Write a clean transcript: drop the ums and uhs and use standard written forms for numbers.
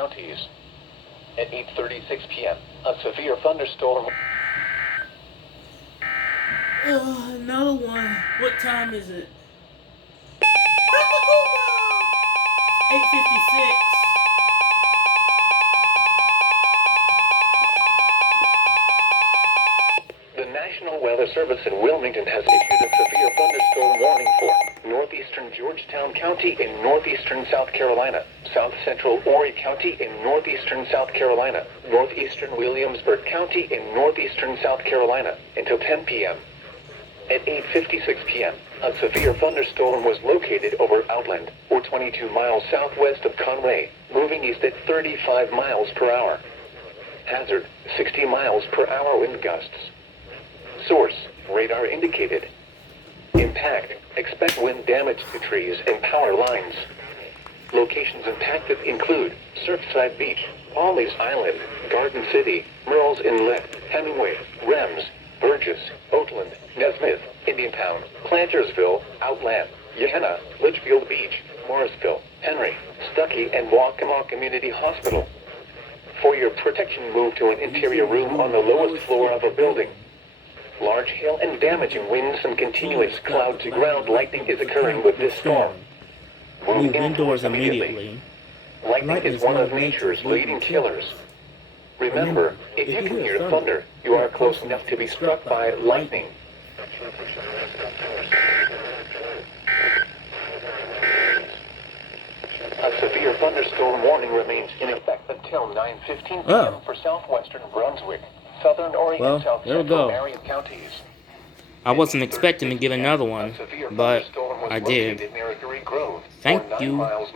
counties. At 8:36 p.m., a severe thunderstorm. Another one. What time is it? 8:56. The National Weather Service in Wilmington has issued a severe thunderstorm warning for northeastern Georgetown County in northeastern South Carolina, south central Horry County in northeastern South Carolina, northeastern Williamsburg County in northeastern South Carolina until 10 p.m. At 8:56 p.m., a severe thunderstorm was located over Outland, or 22 miles southwest of Conway, moving east at 35 miles per hour. Hazard, 60 miles per hour wind gusts. Source, radar indicated. Impact, expect wind damage to trees and power lines. Locations impacted include Surfside Beach, Pawleys Island, Garden City, Merle's Inlet, Hemingway, Rems, Burgess, Oatland, Nesmith, Indiantown, Plantersville, Outland, Yehanna, Litchfield Beach, Morrisville, Henry, Stuckey, and Waccamaw Community Hospital. For your protection, move to an interior room on the lowest floor of a building. Large hail and damaging winds and continuous cloud-to-ground lightning is occurring with this storm. Move indoors immediately. Lightning is one of nature's leading killers. Remember, if you can hear thunder, you are close enough to be struck by lightning. A severe thunderstorm warning remains in effect until 9:15 p.m. for southwestern Brunswick, southern Oregon, and south central Marion counties. I wasn't expecting to get another one, but I did. Thank you.